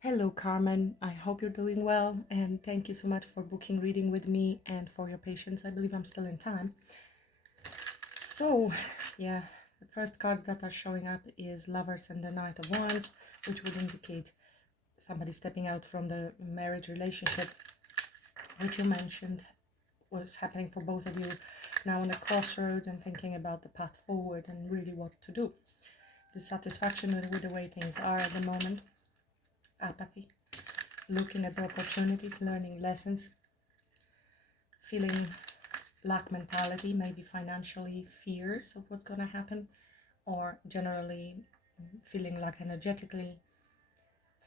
Hello, Carmen. I hope you're doing well, and thank you so much for booking reading with me and for your patience. I believe I'm still in time. So, yeah, the first cards that are showing up is Lovers and the Knight of Wands, which would indicate somebody stepping out from the marriage relationship, which you mentioned was happening for both of you now on the crossroads and thinking about the path forward and really what to do. Dissatisfaction with the way things are at the moment, apathy, looking at the opportunities, learning lessons, feeling lack mentality, maybe financially fears of what's going to happen, or generally feeling like energetically,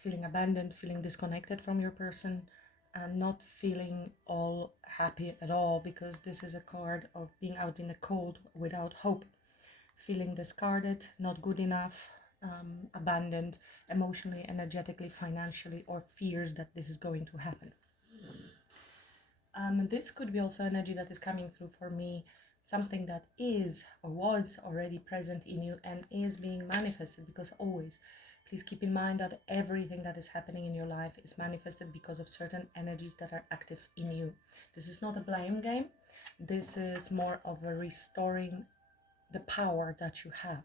feeling abandoned, feeling disconnected from your person, and not feeling all happy at all, because this is a card of being out in the cold without hope, feeling discarded, not good enough, abandoned emotionally, energetically, financially, or fears that this is going to happen. This could be also energy that is coming through for me, something that is or was already present in you and is being manifested, because always, please keep in mind that everything that is happening in your life is manifested because of certain energies that are active in you. This is not a blame game. This is more of a restoring the power that you have.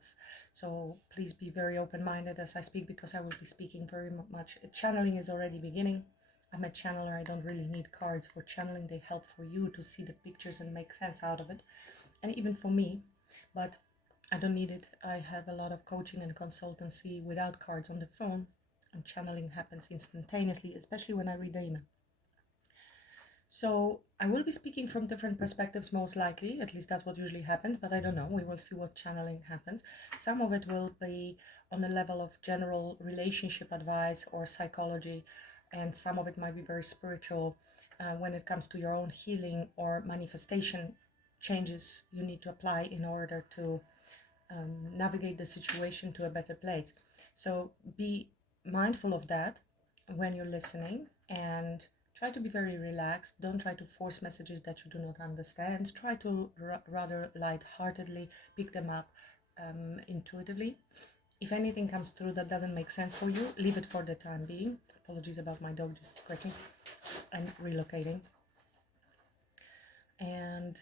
So please be very open-minded as I speak, because I will be speaking very much. Channeling is already beginning. I'm a channeler. I don't really need cards for channeling. They help for you to see the pictures and make sense out of it, and even for me, but I don't need it. I have a lot of coaching and consultancy without cards on the phone, and channeling happens instantaneously, especially when I read the email. So I will be speaking from different perspectives, most likely. At least that's what usually happens, but I don't know. We will see what channeling happens. Some of it will be on the level of general relationship advice or psychology, and some of it might be very spiritual when it comes to your own healing or manifestation changes you need to apply in order to navigate the situation to a better place. So be mindful of that when you're listening, and try to be very relaxed. Don't try to force messages that you do not understand. Try to rather light-heartedly pick them up intuitively. If anything comes through that doesn't make sense for you, leave it for the time being. Apologies about my dog just scratching and relocating. And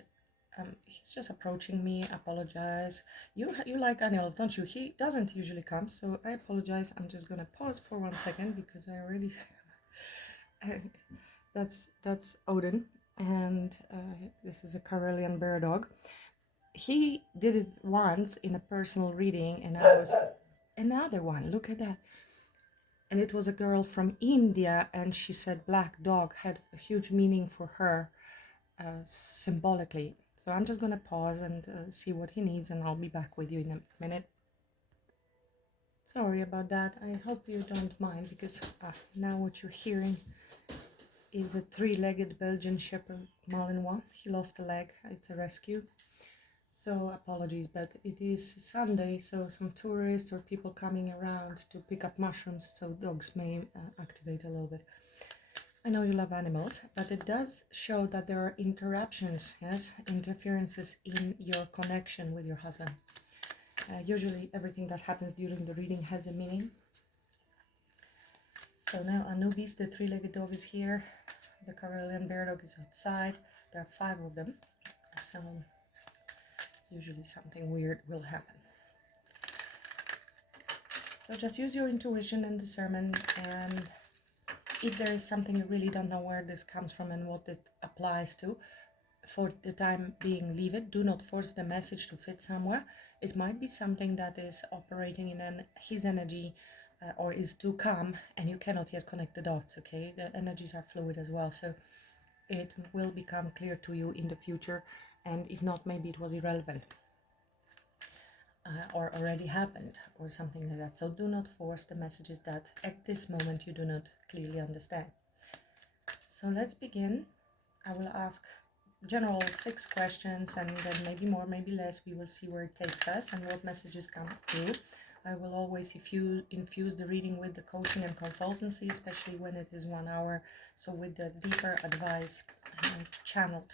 he's just approaching me. Apologize. You like animals, don't you? He doesn't usually come, so I apologize. I'm just gonna pause for 1 second because I already that's Odin, and this is a Karelian bear dog. He did it once in a personal reading, and I was another one. Look at that. And it was a girl from India, and she said black dog had a huge meaning for her, symbolically. So I'm just gonna pause and see what he needs, and I'll be back with you in a minute. Sorry about that. I hope you don't mind, because now what you're hearing is a three-legged Belgian Shepherd Malinois. He lost a leg. It's a rescue. So apologies, but it is Sunday, so some tourists or people coming around to pick up mushrooms, so dogs may activate a little bit. I know you love animals, but it does show that there are interruptions, yes, interferences in your connection with your husband. Usually everything that happens during the reading has a meaning. So now Anubis, the three-legged dog, is here. The Karelian bear dog is outside. There are 5 of them. So usually something weird will happen. So just use your intuition and discernment, and if there is something you really don't know where this comes from and what it applies to, for the time being, leave it. Do not force the message to fit somewhere. It might be something that is operating in his energy or is to come, and you cannot yet connect the dots, okay? The energies are fluid as well, so it will become clear to you in the future, and if not, maybe it was irrelevant. Or already happened, or something like that. So do not force the messages that at this moment you do not clearly understand. So let's begin. I will ask general 6 questions, and then maybe more, maybe less. We will see where it takes us and what messages come through. I will always infuse the reading with the coaching and consultancy, especially when it is 1 hour, so with the deeper advice channeled.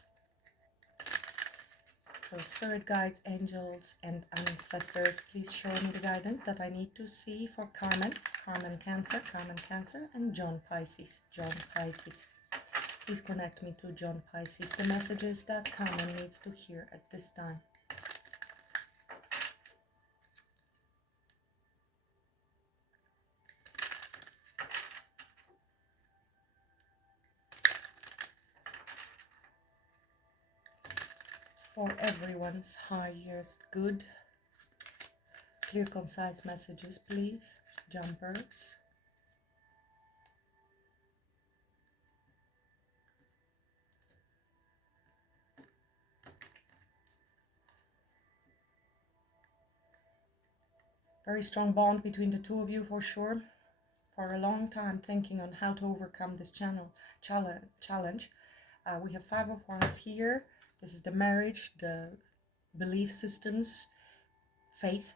So spirit guides, angels, and ancestors, please show me the guidance that I need to see for Carmen, Carmen Cancer, and John Pisces, John Pisces. Please connect me to John Pisces, the messages that Carmen needs to hear at this time. For everyone's highest good. Clear, concise messages, please, jumpers. Very strong bond between the two of you for sure. For a long time thinking on how to overcome this challenge. We have 5 of Wands here. This is the marriage, the belief systems, faith,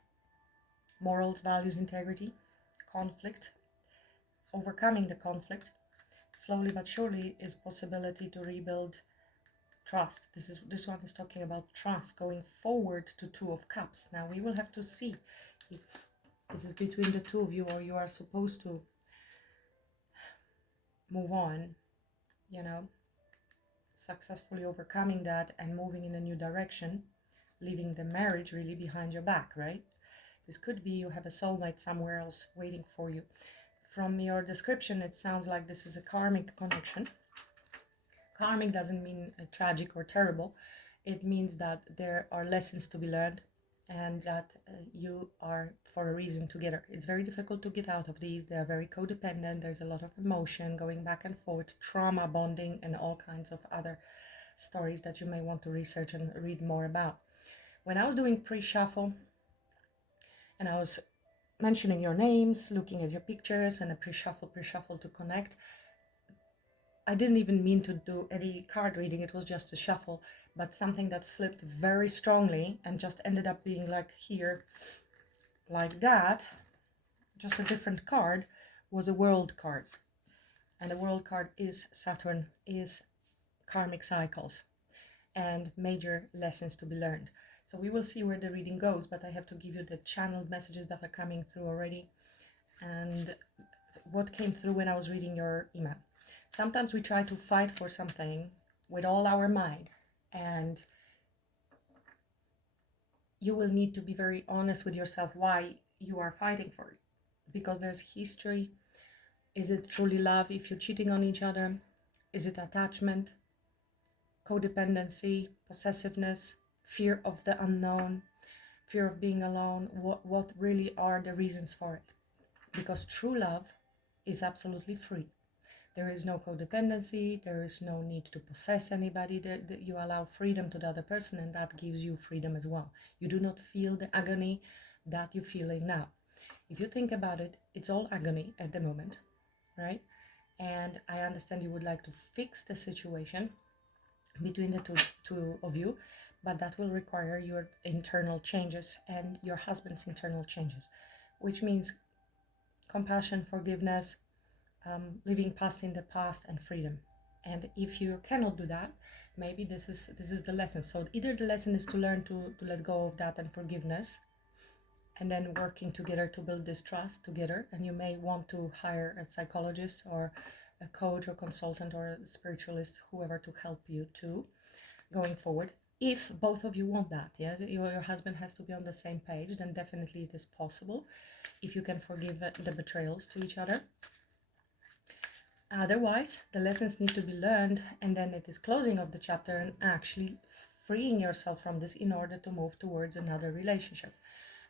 morals, values, integrity, conflict, overcoming the conflict. Slowly but surely is possibility to rebuild trust. This one is talking about trust going forward to 2 of Cups. Now we will have to see if this is between the two of you or you are supposed to move on, you know, successfully overcoming that and moving in a new direction, leaving the marriage really behind your back, right? This could be you have a soulmate somewhere else waiting for you. From your description, it sounds like this is a karmic connection. Karmic doesn't mean tragic or terrible. It means that there are lessons to be learned and that you are for a reason together. It's very difficult to get out of these. They are very codependent. There's a lot of emotion going back and forth, trauma bonding, and all kinds of other stories that you may want to research and read more about. When I was doing pre-shuffle and I was mentioning your names, looking at your pictures, and a pre-shuffle to connect, I didn't even mean to do any card reading, it was just a shuffle, but something that flipped very strongly and just ended up being like here, like that, just a different card, was a world card. And the world card is Saturn, is karmic cycles and major lessons to be learned. So we will see where the reading goes, but I have to give you the channeled messages that are coming through already and what came through when I was reading your email. Sometimes we try to fight for something with all our might, and you will need to be very honest with yourself why you are fighting for it. Because there's history. Is it truly love if you're cheating on each other? Is it attachment, codependency, possessiveness, fear of the unknown, fear of being alone? What really are the reasons for it? Because true love is absolutely free. There is no codependency, there is no need to possess anybody, you allow freedom to the other person, and that gives you freedom as well. You do not feel the agony that you're feeling now. If you think about it, it's all agony at the moment, right? And I understand you would like to fix the situation between the two of you, but that will require your internal changes and your husband's internal changes, which means compassion, forgiveness, living past in the past, and freedom. And if you cannot do that, maybe this is the lesson. So either the lesson is to learn to let go of that and forgiveness, and then working together to build this trust together. And you may want to hire a psychologist or a coach or consultant or a spiritualist, whoever, to help you too going forward. If both of you want that, yes, your husband has to be on the same page, then definitely it is possible if you can forgive the betrayals to each other. Otherwise, the lessons need to be learned, and then it is closing of the chapter and actually freeing yourself from this in order to move towards another relationship,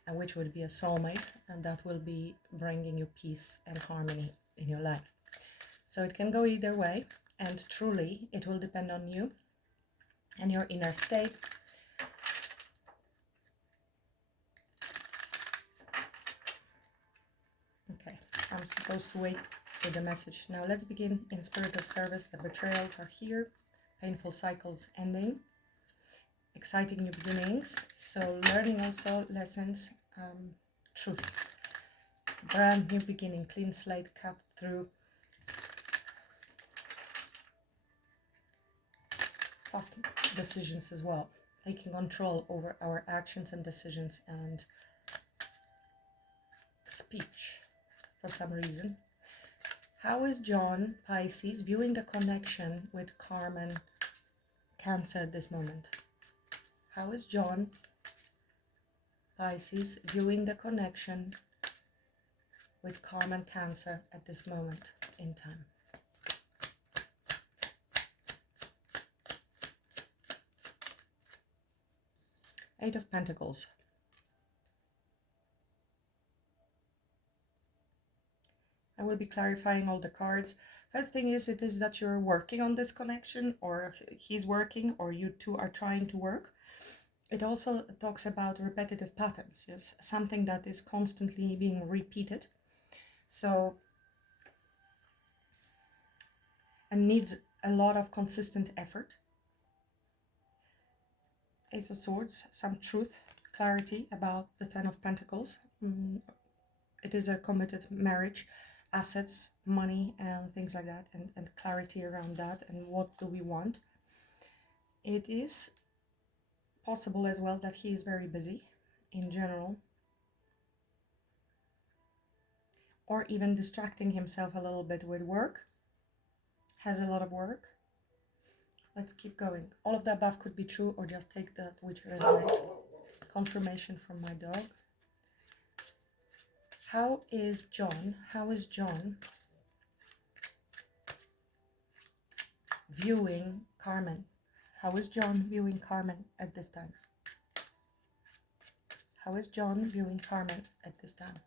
which would be a soulmate, and that will be bringing you peace and harmony in your life. So it can go either way, and truly it will depend on you and your inner state. Okay, I'm supposed to wait for the message. Now let's begin in spirit of service. The betrayals are here, painful cycles ending, exciting new beginnings. So learning also lessons, truth, brand new beginning, clean slate, cut through, fast decisions as well, taking control over our actions and decisions and speech for some reason. How is John, Pisces, viewing the connection with Carmen, Cancer at this moment? How is John, Pisces, viewing the connection with Carmen, Cancer at this moment in time? Eight of Pentacles. I will be clarifying all the cards. First thing is, it is that you're working on this connection, or he's working, or you two are trying to work. It also talks about repetitive patterns, yes, something that is constantly being repeated. So, and needs a lot of consistent effort. Ace of Swords, some truth, clarity about the Ten of Pentacles. It is a committed marriage, assets, money, and things like that, and clarity around that, and what do we want. It is possible as well that he is very busy in general, or even distracting himself a little bit with work, has a lot of work. Let's keep going. All of the above could be true, or just take that which resonates. Confirmation from my dog. How is John viewing Carmen? How is John viewing Carmen at this time? How is John viewing Carmen at this time?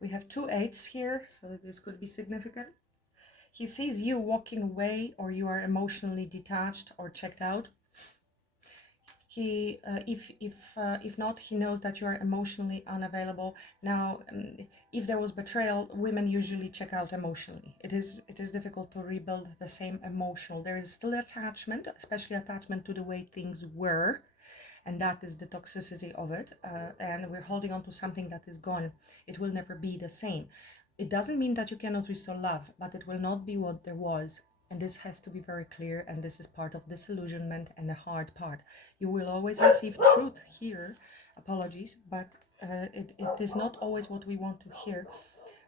We have 2 8s here, so this could be significant. He sees you walking away, or you are emotionally detached or checked out. He, if not, he knows that you are emotionally unavailable. Now, if there was betrayal, women usually check out emotionally. It is difficult to rebuild the same emotional. There is still attachment, especially attachment to the way things were, and that is the toxicity of it. And we're holding on to something that is gone. It will never be the same. It doesn't mean that you cannot restore love, but it will not be what there was. And this has to be very clear, and this is part of disillusionment and the hard part. You will always receive truth here, apologies, but it is not always what we want to hear.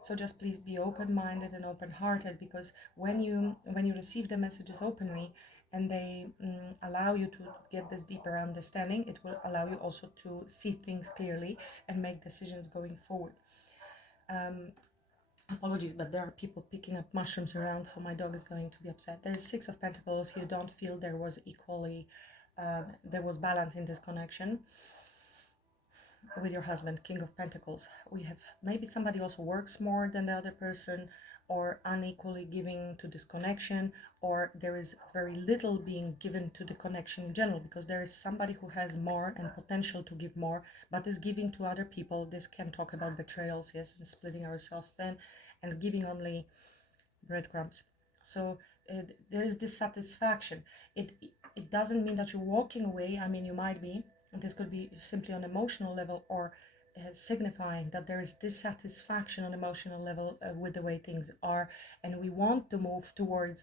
So just please be open-minded and open-hearted, because when you receive the messages openly and they allow you to get this deeper understanding, it will allow you also to see things clearly and make decisions going forward. Apologies, but there are people picking up mushrooms around, so my dog is going to be upset. There's 6 of Pentacles. You don't feel there was there was balance in this connection with your husband. King of Pentacles. We have maybe somebody also works more than the other person, or unequally giving to this connection, or there is very little being given to the connection in general, because there is somebody who has more and potential to give more, but is giving to other people. This can talk about betrayals, yes, and splitting ourselves thin, and giving only breadcrumbs. So there is dissatisfaction. It doesn't mean that you're walking away. I mean, you might be, and this could be simply on emotional level, or signifying that there is dissatisfaction on emotional level with the way things are, and we want to move towards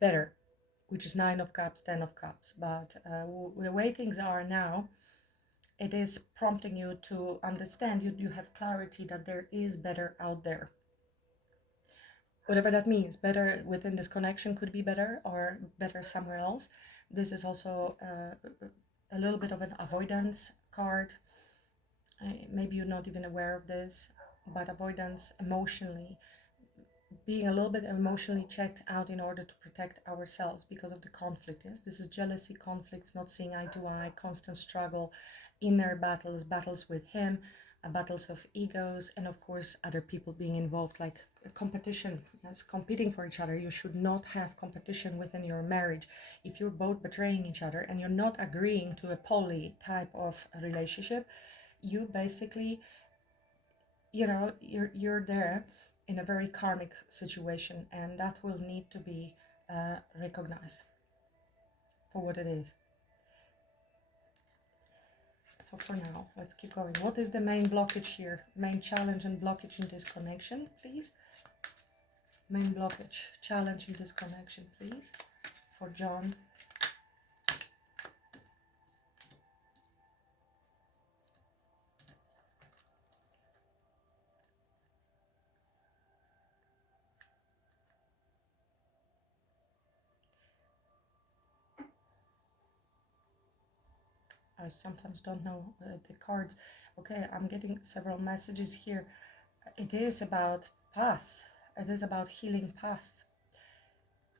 better, which is 9 of Cups, 10 of Cups. But the way things are now, it is prompting you to understand, you have clarity that there is better out there. Whatever that means, better within this connection could be better, or better somewhere else. This is also a little bit of an avoidance card. Maybe you're not even aware of this, but avoidance emotionally, being a little bit emotionally checked out in order to protect ourselves because of the conflict. Yes, this is jealousy, conflicts, not seeing eye to eye, constant struggle, inner battles with him, battles of egos, and of course other people being involved, like competition. Yes, competing for each other. You should not have competition within your marriage. If you're both betraying each other and you're not agreeing to a poly type of relationship, you basically, you're there in a very karmic situation, and that will need to be recognized for what it is. So for now, let's keep going. What is the main blockage here? Main challenge and blockage in this connection, please? Main blockage, challenge in this connection, please, for John. I sometimes don't know the cards. Okay, I'm getting several messages here. It is about past. It is about healing past.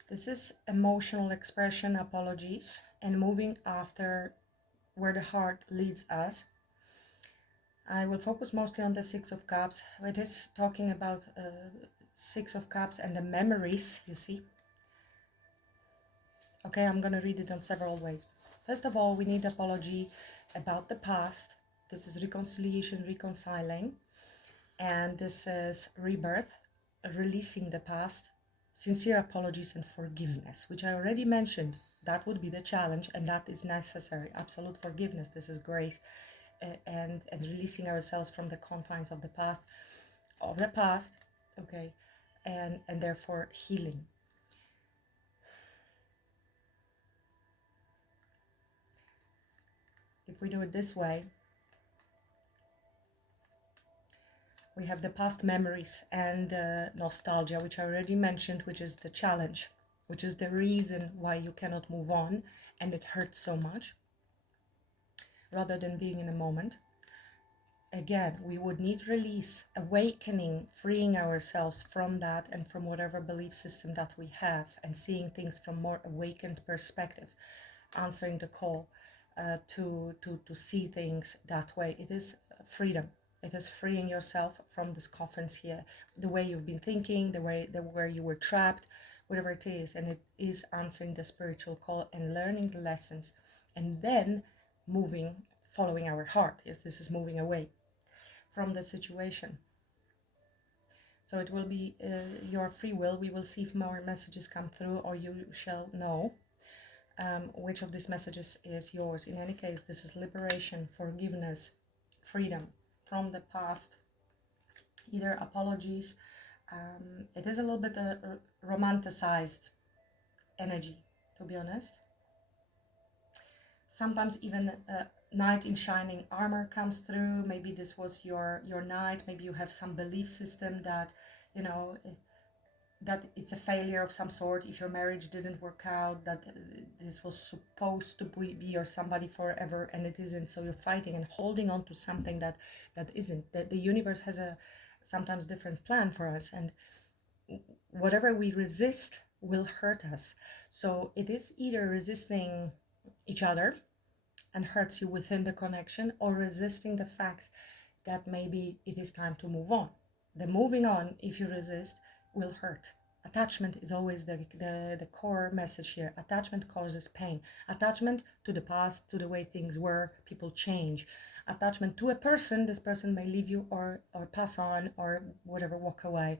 This is emotional expression, apologies, and moving after where the heart leads us. I will focus mostly on the Six of Cups. It is talking about Six of Cups and the memories, you see. Okay, I'm going to read it on several ways. First of all, we need apology about the past. This is reconciliation, reconciling. And this is rebirth, releasing the past, sincere apologies and forgiveness, which I already mentioned. That would be the challenge, and that is necessary. Absolute forgiveness. This is grace, and releasing ourselves from the confines of the past, okay, and therefore healing. If we do it this way, we have the past memories and nostalgia, which I already mentioned, which is the challenge, which is the reason why you cannot move on and it hurts so much, rather than being in a moment. Again, we would need release, awakening, freeing ourselves from that and from whatever belief system that we have, and seeing things from more awakened perspective, answering the call to see things that way. It is freedom. It is freeing yourself from these coffins here, the way you've been thinking, the way where you were trapped, whatever it is, and it is answering the spiritual call and learning the lessons, and then moving, following our heart. Yes, this is moving away from the situation. So it will be your free will. We will see if more messages come through, or you shall know which of these messages is yours. In any case, this is liberation, forgiveness, freedom from the past, either apologies. It is a little bit romanticized energy, to be honest. Sometimes even knight in shining armor comes through. Maybe this was your knight. Maybe you have some belief system that, you know, that it's a failure of some sort if your marriage didn't work out, that this was supposed to be your somebody forever and it isn't, so you're fighting and holding on to something that isn't. That the universe has a sometimes different plan for us, and whatever we resist will hurt us. So it is either resisting each other and hurts you within the connection, or resisting the fact that maybe it is time to move on. The moving on, if you resist, will hurt. Attachment is always the core message here. Attachment causes pain. Attachment to the past, to the way things were, people change. Attachment to a person, this person may leave you or pass on or whatever, walk away.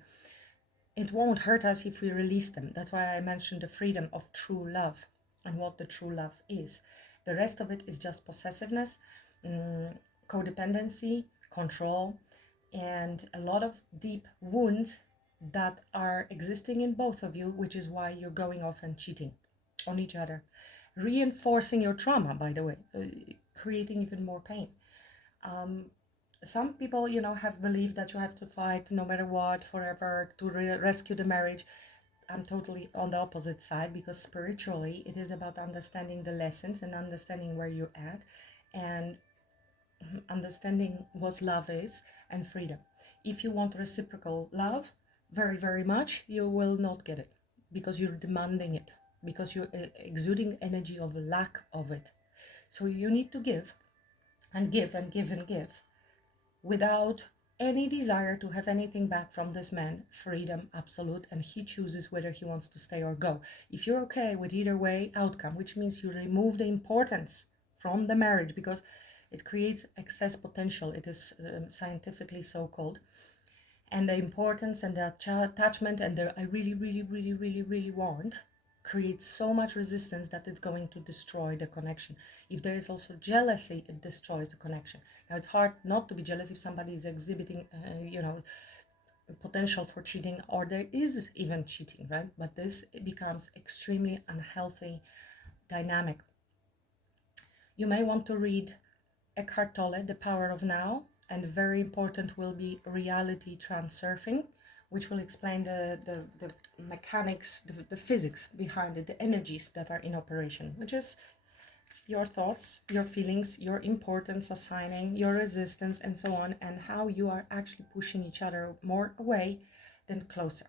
It won't hurt us if we release them. That's why I mentioned the freedom of true love and what the true love is. The rest of it is just possessiveness, codependency, control, and a lot of deep wounds that are existing in both of you, which is why you're going off and cheating on each other, reinforcing your trauma, by the way, creating even more pain. Some people, have believed that you have to fight no matter what forever to rescue the marriage. I'm totally on the opposite side, because spiritually it is about understanding the lessons and understanding where you're at, and understanding what love is and freedom. If you want reciprocal love very, very much, you will not get it, because you're demanding it, because you're exuding energy of lack of it. So you need to give and give and give and give without any desire to have anything back from this man. Freedom absolute, and he chooses whether he wants to stay or go. If you're okay with either way outcome, which means you remove the importance from the marriage, because it creates excess potential, it is scientifically so called, and the importance and the attachment and the I really, really, really, really, really want creates so much resistance that it's going to destroy the connection. If there is also jealousy, it destroys the connection. Now, it's hard not to be jealous if somebody is exhibiting, potential for cheating, or there is even cheating, right? But this becomes extremely unhealthy dynamic. You may want to read Eckhart Tolle, The Power of Now, and very important will be reality transurfing, which will explain the mechanics, the physics behind it, the energies that are in operation, which is your thoughts, your feelings, your importance assigning, your resistance, and so on, and how you are actually pushing each other more away than closer.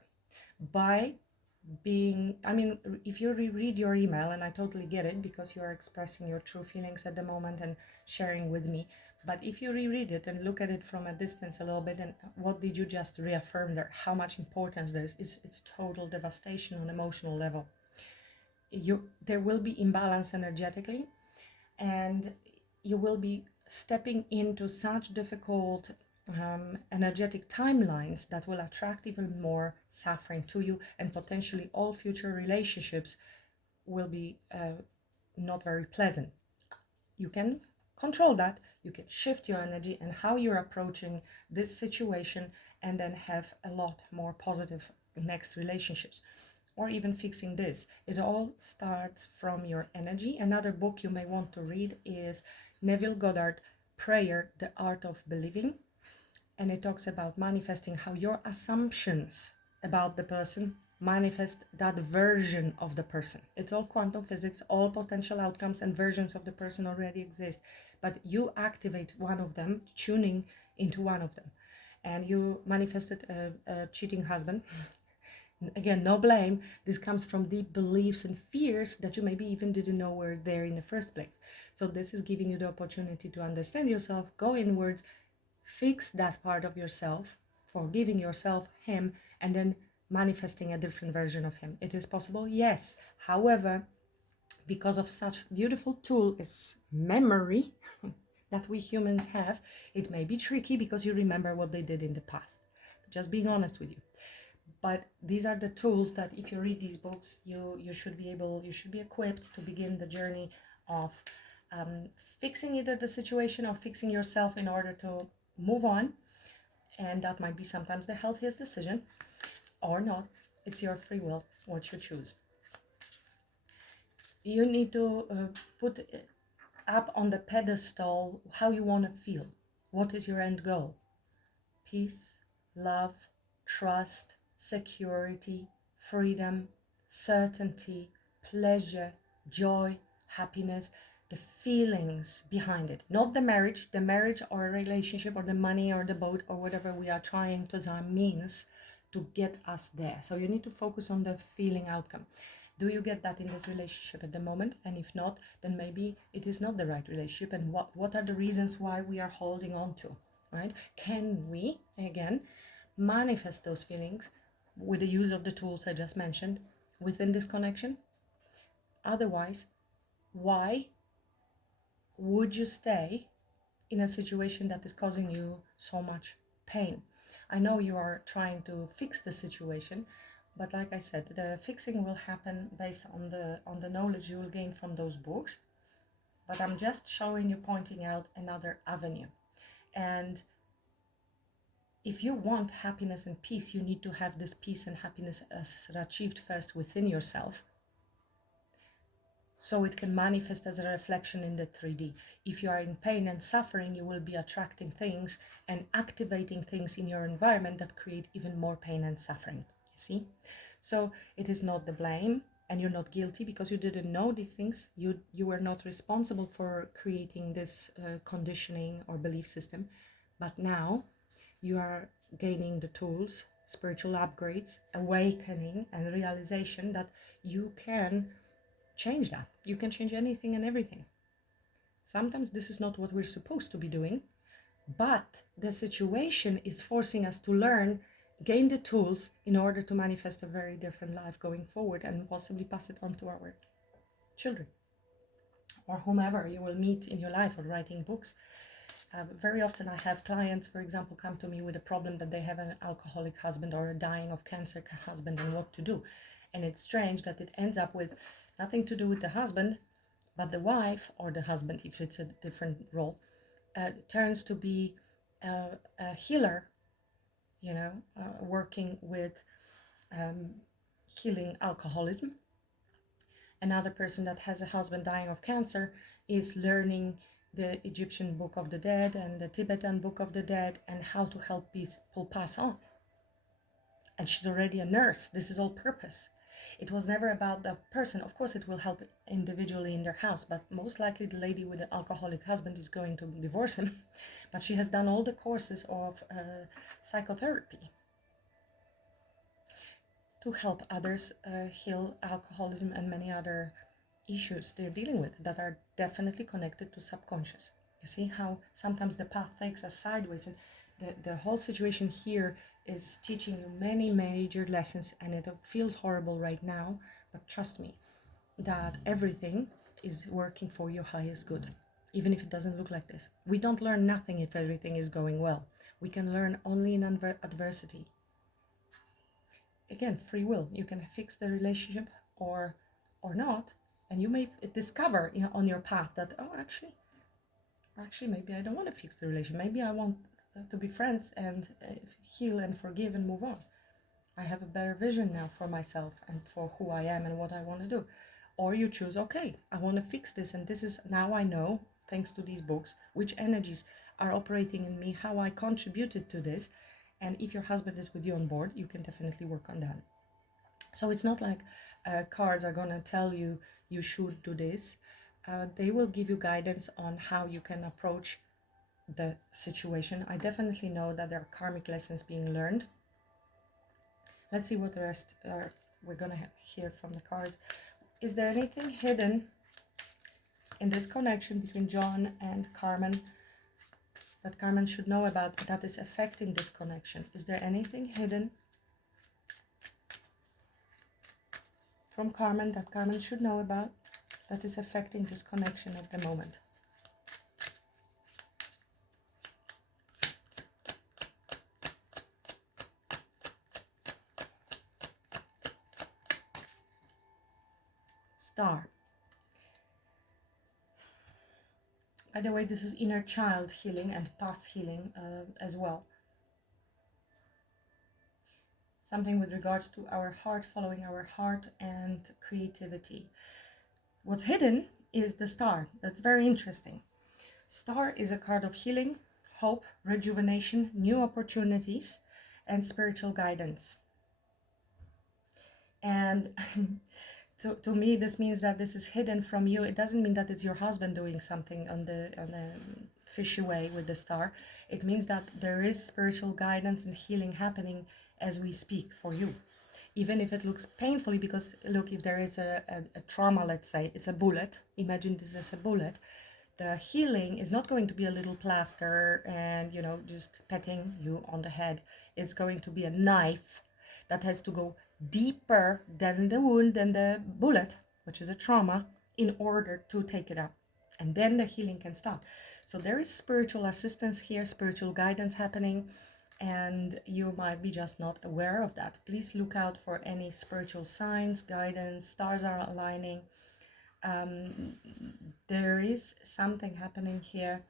By being, I mean, if you reread your email, and I totally get it because you are expressing your true feelings at the moment and sharing with me, but if you reread it and look at it from a distance a little bit, and what did you just reaffirm there, how much importance there is, it's total devastation on emotional level. There will be imbalance energetically, and you will be stepping into such difficult energetic timelines that will attract even more suffering to you, and potentially all future relationships will be not very pleasant. You can control that, you can shift your energy and how you're approaching this situation, and then have a lot more positive next relationships, or even fixing this. It all starts from your energy. Another book you may want to read is Neville Goddard, Prayer, The Art of Believing. And it talks about manifesting how your assumptions about the person manifest that version of the person. It's all quantum physics, all potential outcomes and versions of the person already exist, but you activate one of them, tuning into one of them. And you manifested a cheating husband. Again, no blame. This comes from deep beliefs and fears that you maybe even didn't know were there in the first place. So this is giving you the opportunity to understand yourself, go inwards, fix that part of yourself, forgiving yourself, him, and then manifesting a different version of him. It is possible, yes. However, because of such beautiful tool is memory that we humans have, it may be tricky because you remember what they did in the past. Just being honest with you. But these are the tools that if you read these books, you should be equipped to begin the journey of fixing either the situation or fixing yourself in order to move on. And that might be sometimes the healthiest decision or not. It's your free will, what you choose. You need to put up on the pedestal how you want to feel. What is your end goal? Peace, love, trust, security, freedom, certainty, pleasure, joy, happiness, the feelings behind it, not the marriage or a relationship or the money or the boat or whatever we are trying to design means to get us there. So you need to focus on the feeling outcome. Do you get that in this relationship at the moment? And if not, then maybe it is not the right relationship. And what are the reasons why we are holding on to, right? Can we, again, manifest those feelings with the use of the tools I just mentioned within this connection? Otherwise, why would you stay in a situation that is causing you so much pain? I know you are trying to fix the situation, but like I said, the fixing will happen based on the knowledge you will gain from those books. But I'm just showing you, pointing out another avenue. And if you want happiness and peace, you need to have this peace and happiness achieved first within yourself, so it can manifest as a reflection in the 3D. If you are in pain and suffering, you will be attracting things and activating things in your environment that create even more pain and suffering. You see? So it is not the blame, and you're not guilty because you didn't know these things. You were not responsible for creating this conditioning or belief system. But now you are gaining the tools, spiritual upgrades, awakening, and realization that you can change that. You can change anything and everything. Sometimes this is not what we're supposed to be doing, but the situation is forcing us to learn, gain the tools in order to manifest a very different life going forward, and possibly pass it on to our children or whomever you will meet in your life, or writing books. Very often I have clients, for example, come to me with a problem that they have an alcoholic husband or a dying of cancer husband, and what to do. And it's strange that it ends up with nothing to do with the husband, but the wife, or the husband, if it's a different role, turns to be a healer you know, working with healing alcoholism. Another person that has a husband dying of cancer is learning the Egyptian Book of the Dead and the Tibetan Book of the Dead and how to help people pass on. And she's already a nurse. This is all purpose. It was never about the person. Of course, it will help individually in their house, but most likely the lady with the alcoholic husband is going to divorce him. But she has done all the courses of psychotherapy to help others heal alcoholism and many other issues they're dealing with that are definitely connected to subconscious. You see how sometimes the path takes us sideways, and the whole situation here is teaching you many major lessons, and it feels horrible right now, but trust me that everything is working for your highest good, even if it doesn't look like this. We don't learn nothing if everything is going well. We can learn only in adversity. Again, free will. You can fix the relationship or not, and you may discover, you know, on your path that, oh, actually maybe I don't want to fix the relationship. Maybe I want to be friends and heal and forgive and move on. I have a better vision now for myself and for who I am and what I want to do. Or you choose, okay, I want to fix this, and this is, now I know, thanks to these books, which energies are operating in me, how I contributed to this. And if your husband is with you on board, you can definitely work on that. So it's not like cards are going to tell you you should do this. They will give you guidance on how you can approach the situation. I definitely know that there are karmic lessons being learned. Let's see what the rest we're going to hear from the cards. Is there anything hidden in this connection between John and Carmen that Carmen should know about that is affecting this connection? Is there anything hidden from Carmen that Carmen should know about that is affecting this connection at the moment? Star. By the way, this is inner child healing and past healing as well. Something with regards to our heart, following our heart, and creativity. What's hidden is the star. That's very interesting. Star is a card of healing, hope, rejuvenation, new opportunities, and spiritual guidance. And to me, this means that this is hidden from you. It doesn't mean that it's your husband doing something on the fishy way with the star. It means that there is spiritual guidance and healing happening as we speak for you. Even if it looks painfully, because look, if there is a trauma, let's say, it's a bullet. Imagine this as a bullet. The healing is not going to be a little plaster and, you know, just petting you on the head. It's going to be a knife that has to go deeper than the wound, than the bullet, which is a trauma, in order to take it out. And then the healing can start. So there is spiritual assistance here, spiritual guidance happening, and you might be just not aware of that. Please look out for any spiritual signs, guidance, stars are aligning. There is something happening here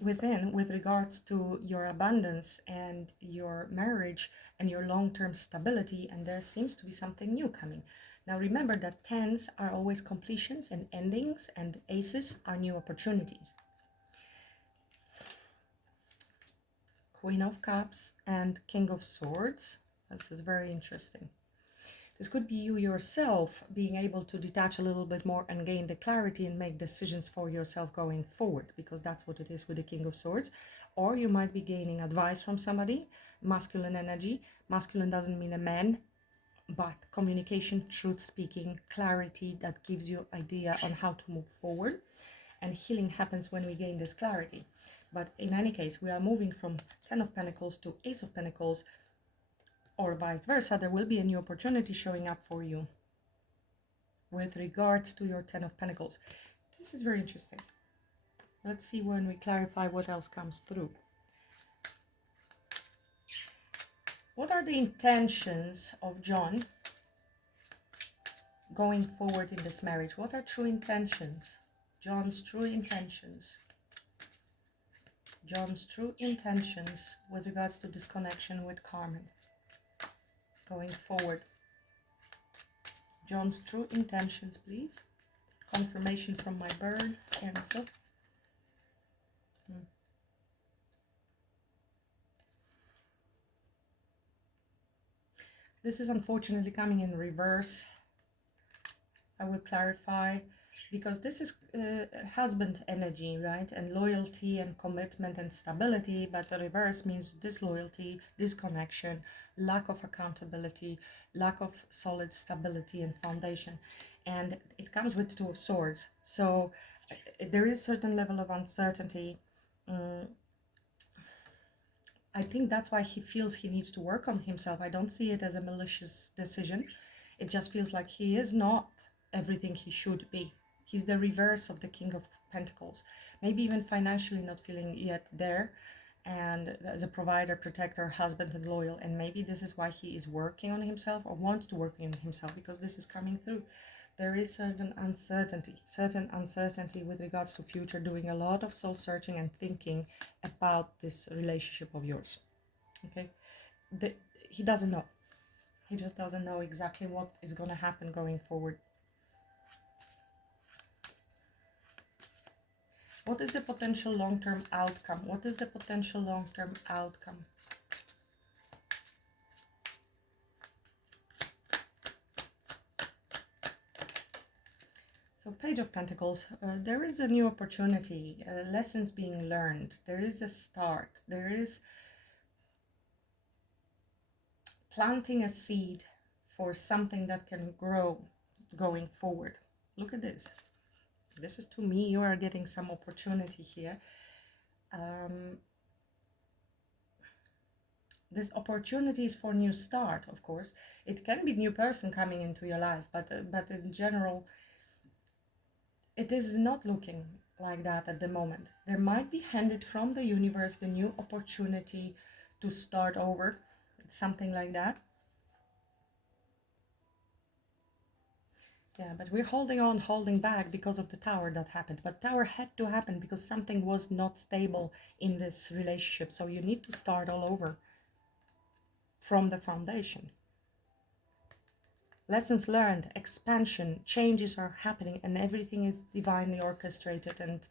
within with regards to your abundance and your marriage and your long-term stability, and there seems to be something new coming. Now remember that 10s are always completions and endings, and aces are new opportunities. Queen of Cups and King of Swords. This is very interesting. This could be you yourself being able to detach a little bit more and gain the clarity and make decisions for yourself going forward, because that's what it is with the King of Swords. Or you might be gaining advice from somebody, masculine energy. Masculine doesn't mean a man, but communication, truth speaking, clarity that gives you idea on how to move forward. And healing happens when we gain this clarity. But in any case, we are moving from 10 of Pentacles to Ace of Pentacles, or vice versa. There will be a new opportunity showing up for you with regards to your 10 of Pentacles. This is very interesting. Let's see when we clarify what else comes through. What are the intentions of John going forward in this marriage? What are true intentions? John's true intentions. John's true intentions with regards to this connection with Carmen going forward. John's true intentions, please. Confirmation from my bird, Cancer. This is unfortunately coming in reverse. I will clarify, because this is husband energy, right? And loyalty and commitment and stability, but the reverse means disloyalty, disconnection, lack of accountability, lack of solid stability and foundation. And it comes with Two of Swords. So there is certain level of uncertainty. I think that's why he feels he needs to work on himself. I don't see it as a malicious decision. It just feels like he is not everything he should be. He's the reverse of the King of Pentacles. Maybe even financially not feeling yet there, and as a provider, protector, husband, and loyal. And maybe this is why he is working on himself, or wants to work on himself, because this is coming through. There is certain uncertainty with regards to future, doing a lot of soul searching and thinking about this relationship of yours. Okay, he doesn't know. He just doesn't know exactly what is going to happen going forward. What is the potential long-term outcome? What is the potential long-term outcome? So Page of Pentacles, there is a new opportunity, lessons being learned. There is a start. There is planting a seed for something that can grow going forward. Look at this. This is, to me, you are getting some opportunity here. This opportunity is for new start, of course. It can be new person coming into your life, but in general, it is not looking like that at the moment. There might be handed from the universe the new opportunity to start over, something like that. Yeah, but we're holding on, holding back because of the Tower that happened. But Tower had to happen because something was not stable in this relationship. So you need to start all over from the foundation. Lessons learned, expansion, changes are happening, and everything is divinely orchestrated, and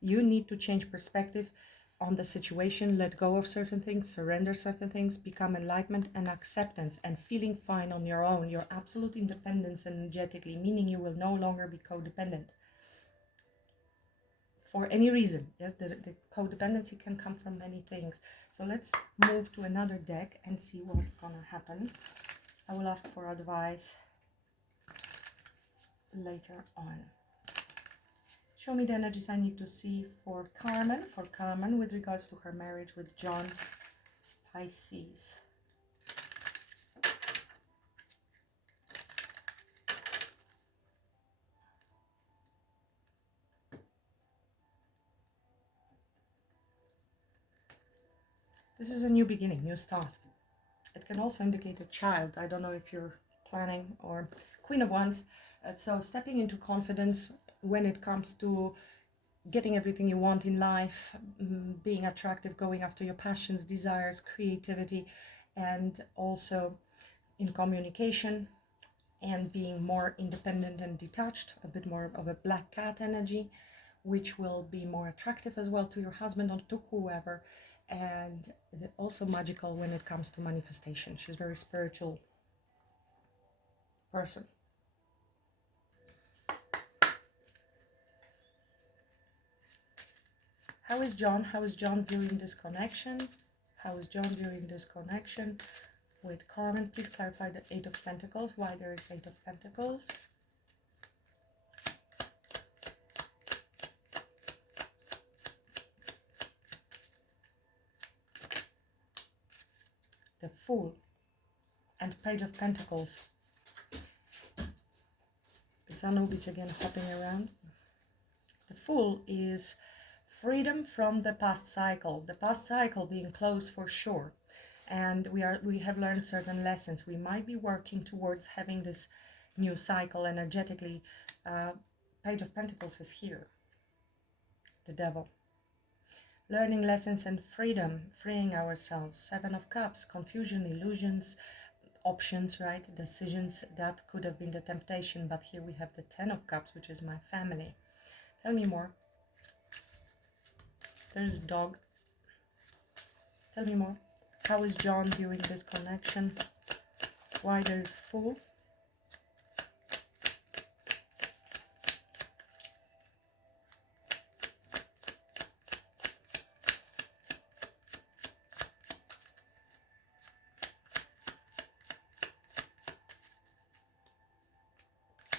you need to change perspective on the situation, let go of certain things, surrender certain things, become enlightenment and acceptance, and feeling fine on your own, your absolute independence energetically, meaning you will no longer be codependent for any reason. Yes, the codependency can come from many things. So let's move to another deck and see what's gonna happen. I will ask for advice later on. Show me the energies I need to see for Carmen with regards to her marriage with John, Pisces. This is a new beginning, new start. It can also indicate a child. I don't know if you're planning, or Queen of Wands. So stepping into confidence when it comes to getting everything you want in life, being attractive, going after your passions, desires, creativity, and also in communication, and being more independent and detached, a bit more of a black cat energy, which will be more attractive as well to your husband or to whoever, and also magical when it comes to manifestation. She's a very spiritual person. How is John? How is John viewing this connection? How is John viewing this connection with Carmen? Please clarify the Eight of Pentacles, why there is Eight of Pentacles. The Fool and Page of Pentacles. It's Anubis again hopping around. The Fool is freedom from the past cycle. The past cycle being closed for sure. And we have learned certain lessons. We might be working towards having this new cycle energetically. Page of Pentacles is here. The Devil. learning lessons and freedom, freeing ourselves. Seven of Cups, confusion, illusions, options, right? Decisions that could have been the temptation, but here we have the Ten of Cups, which is my family. Tell me more. There's dog. Tell me more. How is John viewing this connection? Why there's Fool?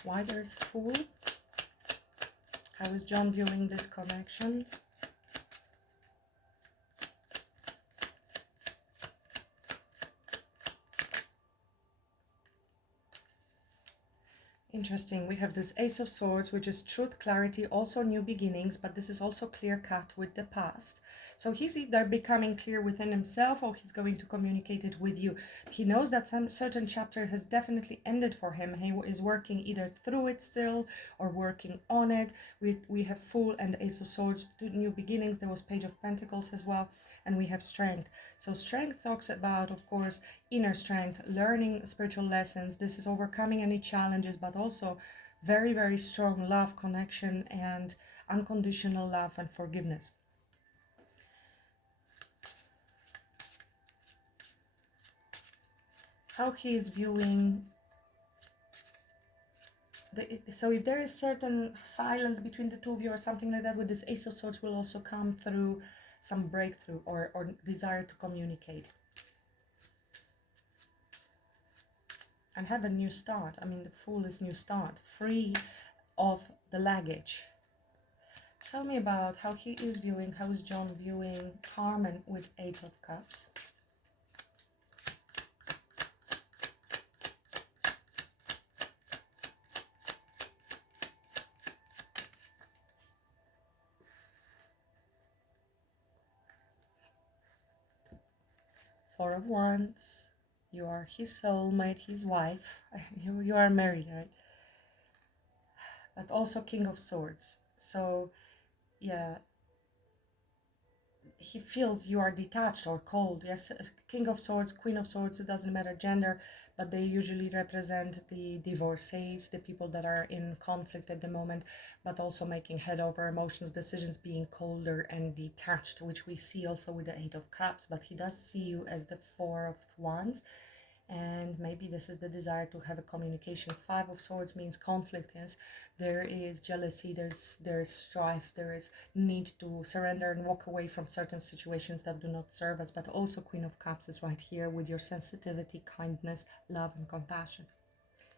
Why there's Fool? How is John viewing this connection? Interesting. We have this Ace of Swords, which is truth, clarity, also new beginnings, but this is also clear cut with the past. So he's either becoming clear within himself or he's going to communicate it with you. He knows that some certain chapter has definitely ended for him. He is working either through it still or working on it. We have Fool and Ace of Swords, two new beginnings. There was Page of Pentacles as well. And we have Strength. So Strength talks about, of course, inner strength, learning spiritual lessons. This is overcoming any challenges, but also very, very strong love, connection, and unconditional love and forgiveness. How he is viewing so if there is certain silence between the two of you or something like that, with this Ace of Swords will also come through some breakthrough or desire to communicate. And have a new start. I mean, the Fool is new start, free of the luggage. Tell me about how he is viewing, how is John viewing Carmen with Eight of Cups. Four of Wands. You are his soulmate, his wife. You are married, right? But also King of Swords. So, yeah, he feels you are detached or cold. Yes, King of Swords, Queen of Swords, it doesn't matter gender, but they usually represent the divorcees, the people that are in conflict at the moment, but also making head over emotions, decisions, being colder and detached, which we see also with the Eight of Cups. But he does see you as the Four of Wands. And maybe this is the desire to have a communication. Five of Swords means conflict. Yes, there is jealousy, there's strife, there is need to surrender and walk away from certain situations that do not serve us. But also Queen of Cups is right here with your sensitivity, kindness, love, and compassion.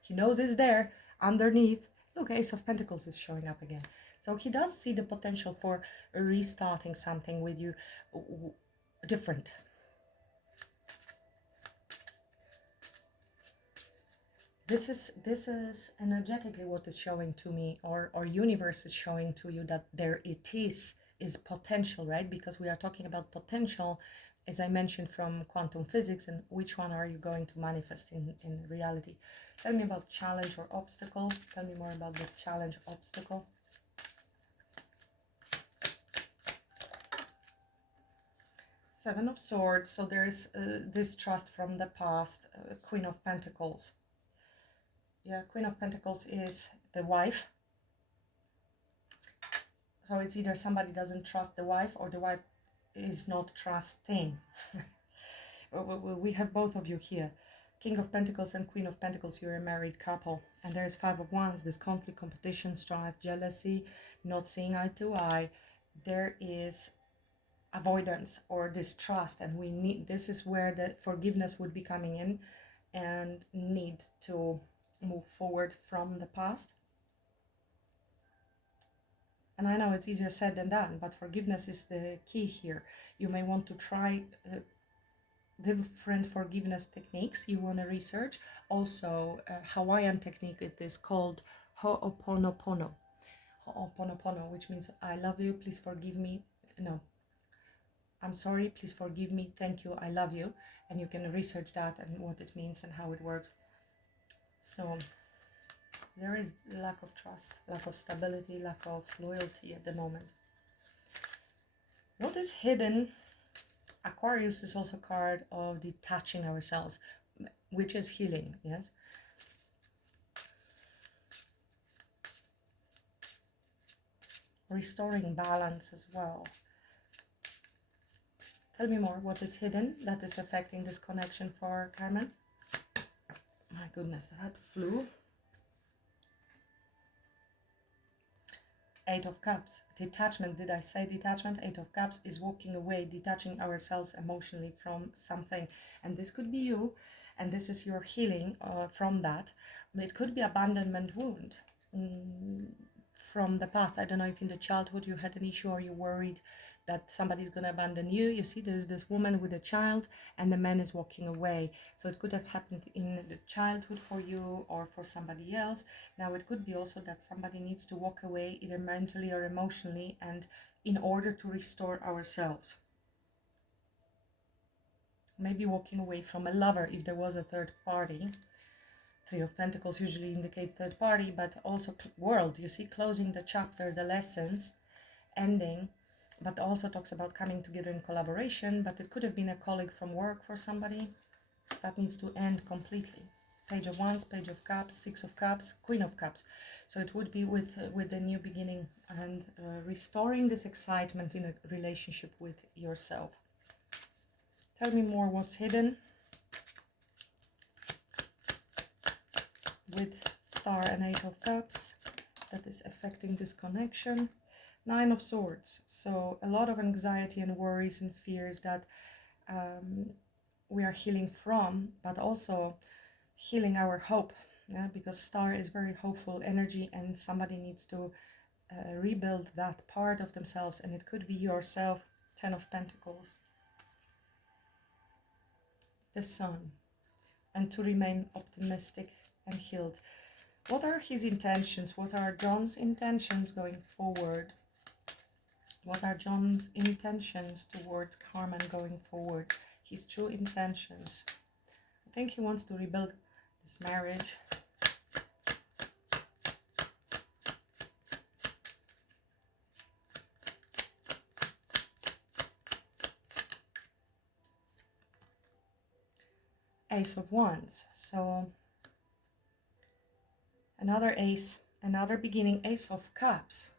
He knows it's there underneath. Look, Ace of Pentacles is showing up again. So he does see the potential for restarting something with you different. This is energetically what is showing to me, or universe is showing to you, that there it is potential, right? Because we are talking about potential, as I mentioned, from quantum physics, and which one are you going to manifest in reality. Tell me about challenge or obstacle. Tell me more about this challenge, obstacle. Seven of Swords. So there's distrust from the past. Queen of Pentacles. Yeah, Queen of Pentacles is the wife. So it's either somebody doesn't trust the wife or the wife is not trusting. We have both of you here. King of Pentacles and Queen of Pentacles, you're a married couple. And there's Five of Wands, this conflict, competition, strife, jealousy, not seeing eye to eye. There is avoidance or distrust, and we need, this is where the forgiveness would be coming in, and need to move forward from the past. And I know it's easier said than done, but forgiveness is the key here. You may want to try different forgiveness techniques you want to research. Also, Hawaiian technique, it is called Ho'oponopono. Ho'oponopono, which means I love you, please forgive me. No, I'm sorry, please forgive me, thank you, I love you. And you can research that and what it means and how it works. So there is lack of trust, lack of stability, lack of loyalty at the moment. What is hidden? Aquarius is also a card of detaching ourselves, which is healing, yes? Restoring balance as well. Tell me more, what is hidden that is affecting this connection for Carmen? My goodness, that flew. Eight of Cups, detachment. Did I say detachment? Eight of Cups is walking away, detaching ourselves emotionally from something. And this could be you, and this is your healing from that. It could be abandonment wound from the past. I don't know if in the childhood you had an issue or you worried that somebody's going to abandon you. You see, there's this woman with a child and the man is walking away. So it could have happened in the childhood for you or for somebody else. Now it could be also that somebody needs to walk away either mentally or emotionally, and in order to restore ourselves. Maybe walking away from a lover if there was a third party. Three of Pentacles usually indicates third party, but also world. You see, closing the chapter, the lessons, ending, but also talks about coming together in collaboration. But it could have been a colleague from work for somebody. That needs to end completely. Page of Wands, Page of Cups, Six of Cups, Queen of Cups. So it would be with the new beginning and restoring this excitement in a relationship with yourself. Tell me more, what's hidden with Star and Eight of Cups that is affecting this connection. Nine of Swords. So a lot of anxiety and worries and fears that we are healing from, but also healing our hope, yeah? Because Star is very hopeful energy, and somebody needs to rebuild that part of themselves, and it could be yourself. Ten of Pentacles, the Sun, and to remain optimistic and healed. What are his intentions? What are John's intentions going forward? What are John's intentions towards Carmen going forward? His true intentions. I think he wants to rebuild this marriage. Ace of Wands. So another ace, another beginning. Ace of Cups.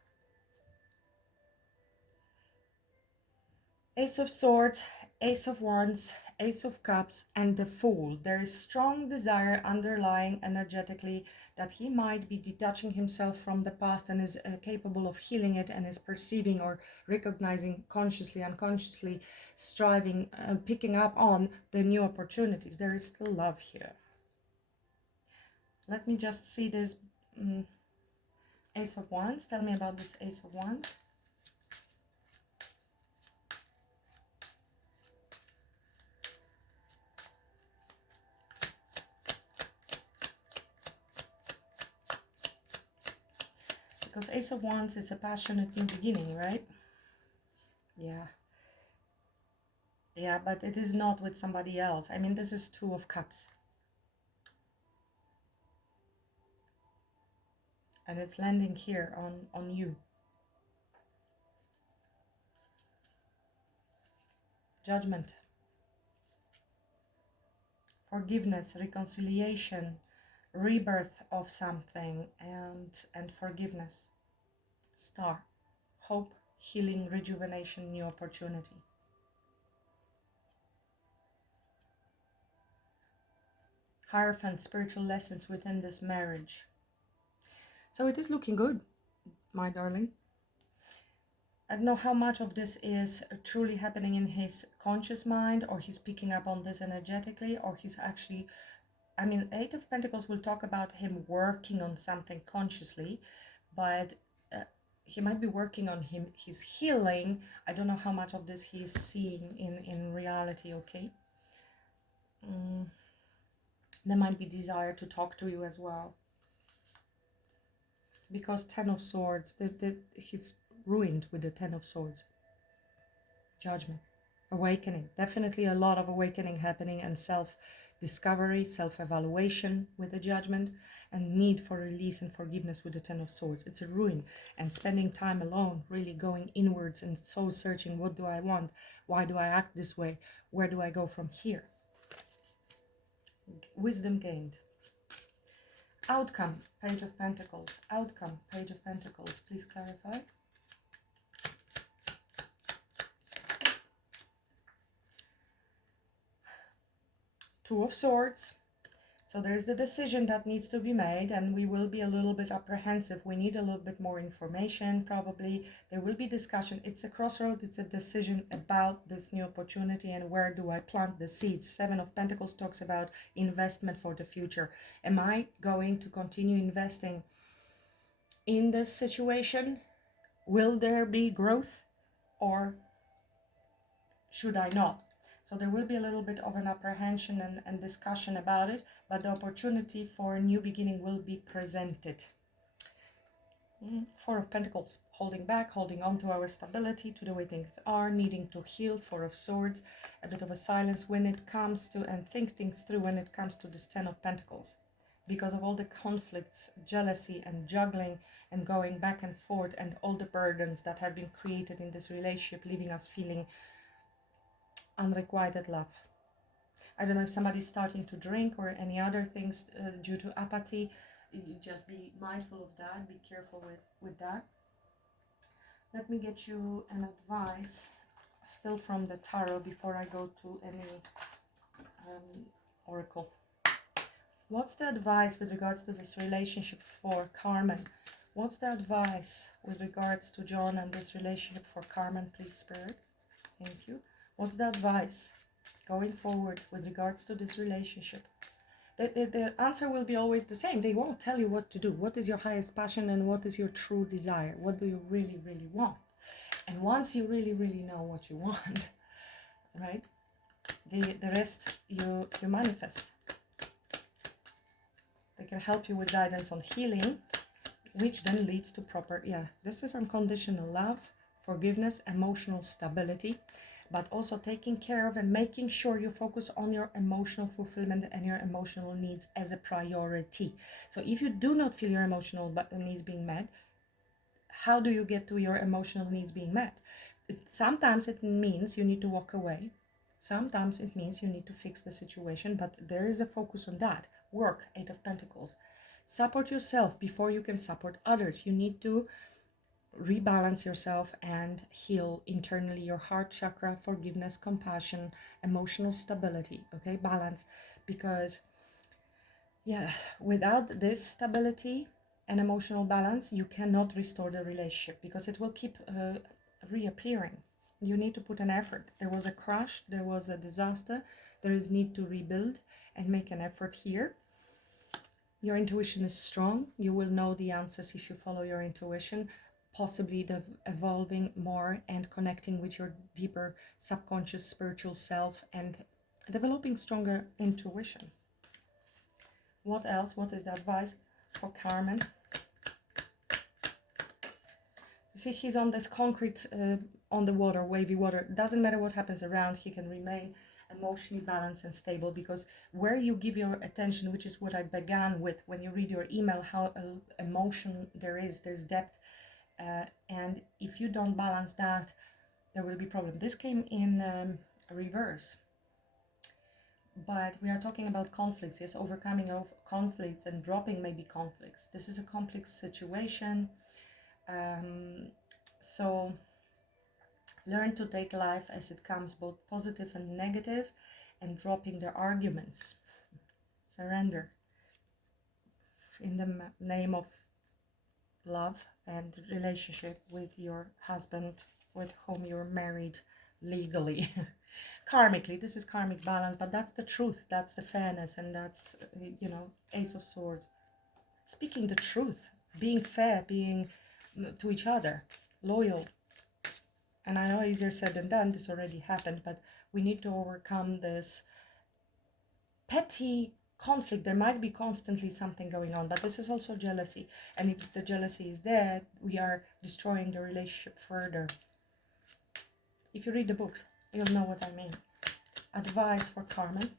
Ace of Swords, Ace of Wands, Ace of Cups, and the Fool. There is strong desire underlying energetically that he might be detaching himself from the past and is capable of healing it, and is perceiving or recognizing consciously, unconsciously, striving, picking up on the new opportunities. There is still love here. Let me just see this Ace of Wands. Tell me about this Ace of Wands. Because Ace of Wands is a passionate new beginning, right? Yeah. Yeah, but it is not with somebody else. I mean, this is Two of Cups. And it's landing here on you. Judgment. Forgiveness, reconciliation, rebirth of something, and forgiveness. Star. Hope, healing, rejuvenation, new opportunity. Hierophant, spiritual lessons within this marriage. So it is looking good, my darling. I don't know how much of this is truly happening in his conscious mind, or he's picking up on this energetically, or he's actually, I mean, Eight of Pentacles will talk about him working on something consciously, but he might be working on his healing. I don't know how much of this he's seeing in reality, okay? There might be desire to talk to you as well. Because Ten of Swords, he's ruined with the Ten of Swords. Judgment. Awakening. Definitely a lot of awakening happening and self discovery, self-evaluation with the Judgment, and need for release and forgiveness with the Ten of Swords. It's a ruin, and spending time alone, really going inwards and soul searching. What do I want? Why do I act this way? Where do I go from here? Wisdom gained. Outcome, Page of Pentacles. Outcome, Page of Pentacles. Please clarify. Two of Swords. So there's the decision that needs to be made, and we will be a little bit apprehensive. We need a little bit more information, probably. There will be discussion. It's a crossroad. It's a decision about this new opportunity and where do I plant the seeds. Seven of Pentacles talks about investment for the future. Am I going to continue investing in this situation? Will there be growth, or should I not? So there will be a little bit of an apprehension and discussion about it, but the opportunity for a new beginning will be presented. Four of Pentacles, holding back, holding on to our stability, to the way things are, needing to heal. Four of Swords, a bit of a silence when it comes to, and think things through when it comes to this Ten of Pentacles. Because of all the conflicts, jealousy and juggling and going back and forth, and all the burdens that have been created in this relationship, leaving us feeling unrequited love. I don't know if somebody's starting to drink or any other things due to apathy. You just be mindful of that. Be careful with that. Let me get you an advice still from the tarot before I go to any oracle. What's the advice with regards to this relationship for Carmen? What's the advice with regards to John and this relationship for Carmen, please, Spirit? Thank you. What's the advice going forward with regards to this relationship? The answer will be always the same. They won't tell you what to do. What is your highest passion and what is your true desire? What do you really, really want? And once you really, really know what you want, right, the rest you manifest. They can help you with guidance on healing, which then leads to proper, this is unconditional love, forgiveness, emotional stability, but also taking care of and making sure you focus on your emotional fulfillment and your emotional needs as a priority. So if you do not feel your emotional needs being met, how do you get to your emotional needs being met? Sometimes it means you need to walk away. Sometimes it means you need to fix the situation, but there is a focus on that. Work, Eight of Pentacles. Support yourself before you can support others. You need to rebalance yourself and heal internally your heart chakra, forgiveness, compassion, emotional stability, okay, balance, because without this stability and emotional balance, you cannot restore the relationship, because it will keep reappearing. You need to put an effort. There was a crash, there was a disaster, there is need to rebuild and make an effort here. Your intuition is strong. You will know the answers if you follow your intuition, possibly the evolving more and connecting with your deeper subconscious spiritual self and developing stronger intuition. What else? What is the advice for Carmen? You see, he's on this concrete, on the water, wavy water. Doesn't matter what happens around, he can remain emotionally balanced and stable, because where you give your attention, which is what I began with when you read your email, how emotion there's depth, and if you don't balance that, there will be problem. This came in reverse, but we are talking about conflicts. Yes, overcoming of conflicts and dropping maybe conflicts. This is a complex situation, so learn to take life as it comes, both positive and negative, and dropping the arguments. Surrender in the name of love and relationship with your husband, with whom you're married legally. Karmically, this is karmic balance, but that's the truth, that's the fairness, and that's, Ace of Swords. Speaking the truth, being fair, being to each other, loyal. And I know easier said than done, this already happened, but we need to overcome this petty conflict. There might be constantly something going on, but this is also jealousy. And if the jealousy is there, we are destroying the relationship further. If you read the books, you'll know what I mean. Advice for Carmen.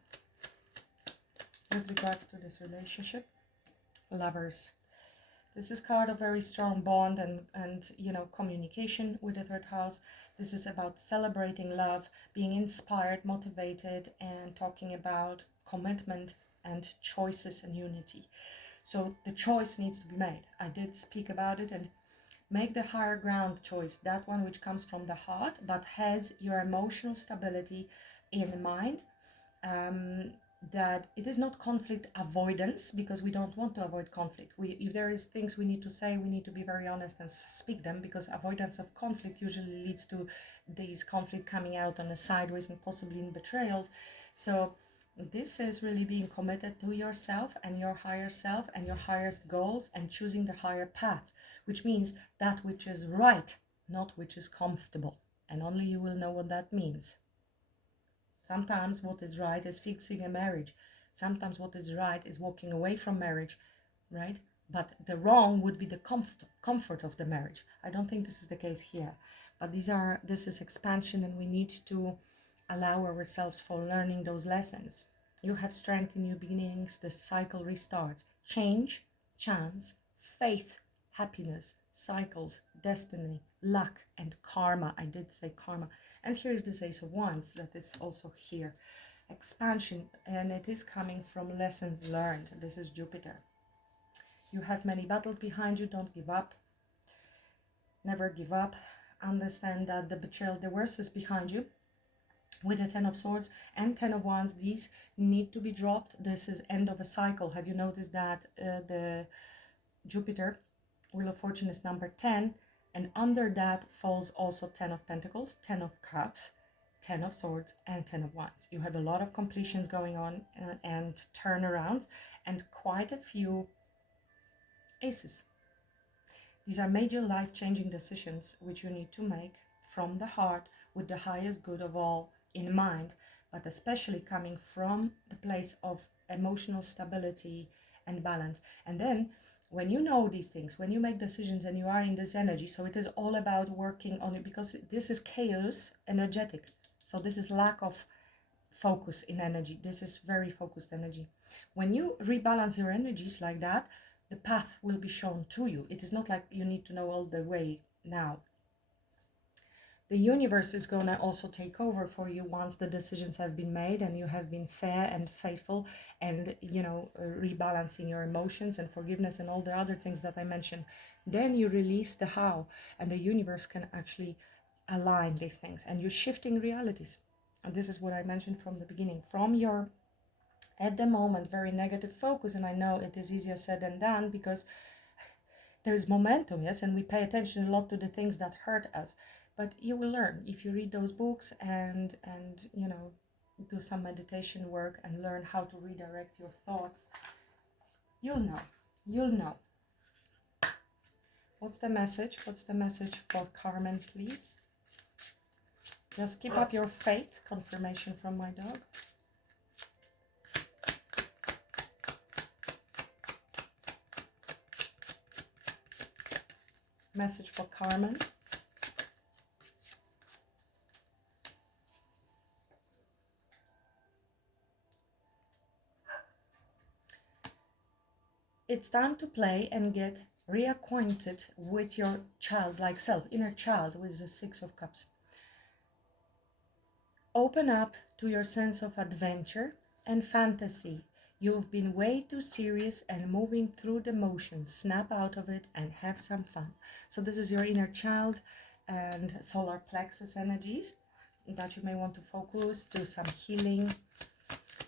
with regards to this relationship. Lovers. This is card of very strong bond and you know, communication with the third house. This is about celebrating love, being inspired, motivated, and talking about commitment and choices and unity. So the choice needs to be made. I did speak about it, and make the higher ground choice, that one which comes from the heart but has your emotional stability in mind. That it is not conflict avoidance, because we don't want to avoid conflict. If there is things we need to say, we need to be very honest and speak them, because avoidance of conflict usually leads to these conflict coming out on the sideways and possibly in betrayals. So this is really being committed to yourself and your higher self and your highest goals, and choosing the higher path, which means that which is right, not which is comfortable. And only you will know what that means. Sometimes what is right is fixing a marriage. Sometimes what is right is walking away from marriage, right? But the wrong would be the comfort of the marriage. I don't think this is the case here. But this is expansion, and we need to allow ourselves for learning those lessons. You have strength in new beginnings. The cycle restarts. Change, chance, faith, happiness, cycles, destiny, luck, and karma. I did say karma. And here's this Ace of Wands that is also here. Expansion, and it is coming from lessons learned. This is Jupiter. You have many battles behind you. Don't give up. Never give up. Understand that the betrayal, the worst is behind you. With the Ten of Swords and Ten of Wands, these need to be dropped. This is end of a cycle. Have you noticed that the Jupiter, Wheel of Fortune, is number 10, and under that falls also 10 of Pentacles, 10 of Cups, 10 of Swords, and 10 of Wands. You have a lot of completions going on and turnarounds, and quite a few aces. These are major life-changing decisions which you need to make from the heart, with the highest good of all in mind, but especially coming from the place of emotional stability and balance. And then when you know these things, when you make decisions and you are in this energy, so it is all about working on it, because this is chaos energetic. So this is lack of focus in energy. This is very focused energy. When you rebalance your energies like that, the path will be shown to you. It is not like you need to know all the way now. The universe is going to also take over for you once the decisions have been made and you have been fair and faithful, and you know, rebalancing your emotions and forgiveness and all the other things that I mentioned. Then you release the how, and the universe can actually align these things, and you're shifting realities. And this is what I mentioned from the beginning, from your at the moment very negative focus. And I know it is easier said than done, because there is momentum, yes, and we pay attention a lot to the things that hurt us. But you will learn if you read those books and you know, do some meditation work and learn how to redirect your thoughts. You'll know. What's the message? What's the message for Carmen, please? Just keep up your faith. Confirmation from my dog. Message for Carmen. It's time to play and get reacquainted with your childlike self, inner child, with the Six of Cups. Open up to your sense of adventure and fantasy. You've been way too serious and moving through the motions. Snap out of it and have some fun. So this is your inner child and solar plexus energies that you may want to focus, do some healing.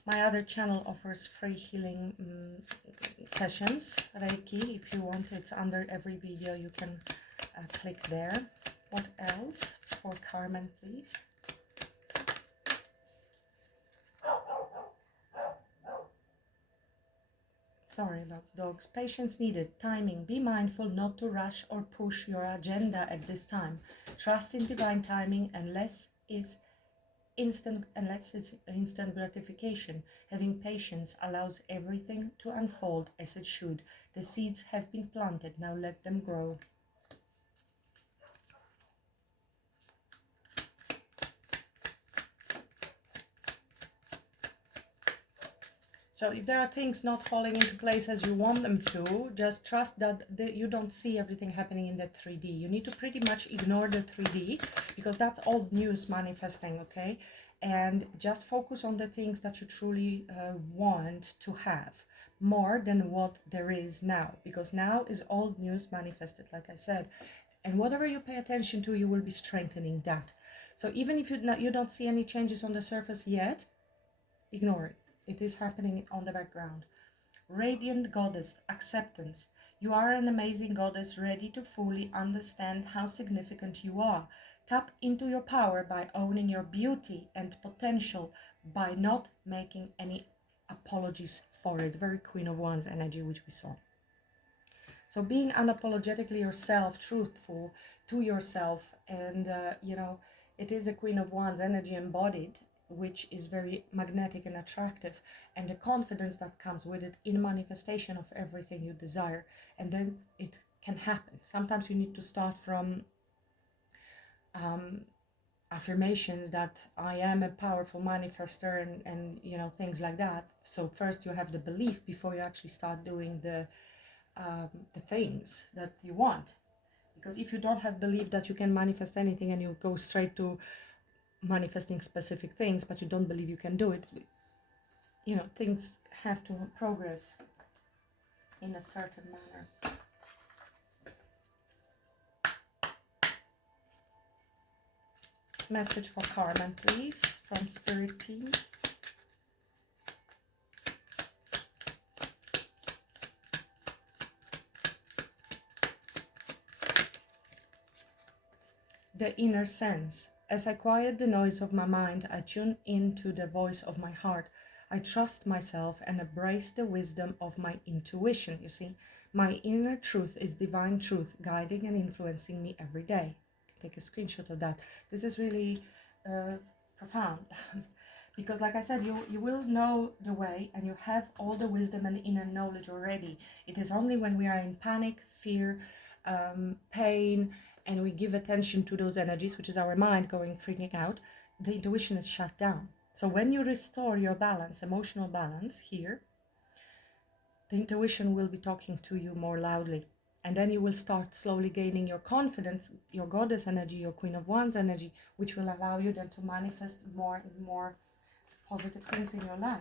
My other channel offers free healing sessions, Reiki. If you want, it's under every video. You can click there. What else for Carmen, please? Sorry about dogs. Patience needed. Timing. Be mindful not to rush or push your agenda at this time. Trust in divine timing, unless it's instant gratification. Having patience allows everything to unfold as it should. The seeds have been planted. Now let them grow. So if there are things not falling into place as you want them to, just trust that you don't see everything happening in the 3D. You need to pretty much ignore the 3D because that's old news manifesting, okay? And just focus on the things that you truly want to have more than what there is now, because now is old news manifested, like I said. And whatever you pay attention to, you will be strengthening that. So even if you don't see any changes on the surface yet, ignore it. It is happening on the background. Radiant goddess, acceptance. You are an amazing goddess ready to fully understand how significant you are. Tap into your power by owning your beauty and potential, by not making any apologies for it. Very Queen of Wands energy, which we saw. So being unapologetically yourself, truthful to yourself, and it is a Queen of Wands energy embodied, which is very magnetic and attractive, and the confidence that comes with it in manifestation of everything you desire. And then it can happen. Sometimes you need to start from affirmations that I am a powerful manifester and things like that. So first you have the belief before you actually start doing the things that you want. Because if you don't have belief that you can manifest anything and you go straight to manifesting specific things, but you don't believe you can do it, things have to progress in a certain manner. Message for Carmen, please, from Spirit Team. The inner sense. As I quiet the noise of my mind, I tune into the voice of my heart. I trust myself and embrace the wisdom of my intuition. You see, my inner truth is divine truth, guiding and influencing me every day. Take a screenshot of that. This is really profound. Because like I said, you will know the way and you have all the wisdom and inner knowledge already. It is only when we are in panic, fear, pain, and we give attention to those energies, which is our mind going freaking out, the intuition is shut down. So when you restore your balance, emotional balance here, the intuition will be talking to you more loudly. And then you will start slowly gaining your confidence, your goddess energy, your Queen of Wands energy, which will allow you then to manifest more and more positive things in your life,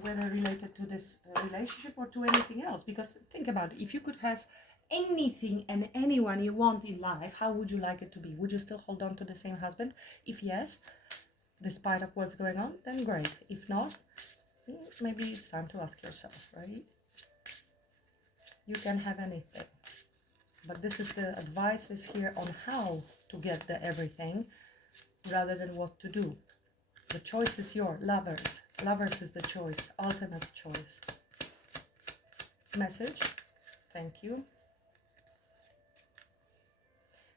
whether related to this relationship or to anything else. Because think about it, if you could have anything and anyone you want in life, how would you like it to be? Would you still hold on to the same husband? If yes, despite of what's going on, then great. If not, maybe it's time to ask yourself, right? You can have anything, but this is the advice is here on how to get the everything rather than what to do. The choice is yours. Lovers is the choice, ultimate choice. Message. Thank you.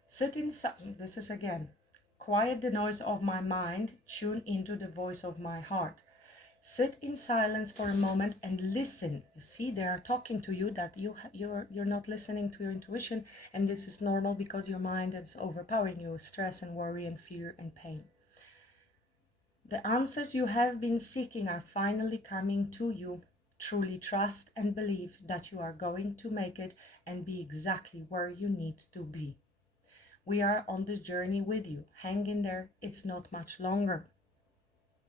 Sit in silence. This is again. Quiet the noise of my mind. Tune into the voice of my heart. Sit in silence for a moment and listen. You see, they are talking to you that you're not listening to your intuition, and this is normal because your mind is overpowering you, stress and worry and fear and pain. The answers you have been seeking are finally coming to you. Truly trust and believe that you are going to make it and be exactly where you need to be. We are on this journey with you. Hang in there. It's not much longer.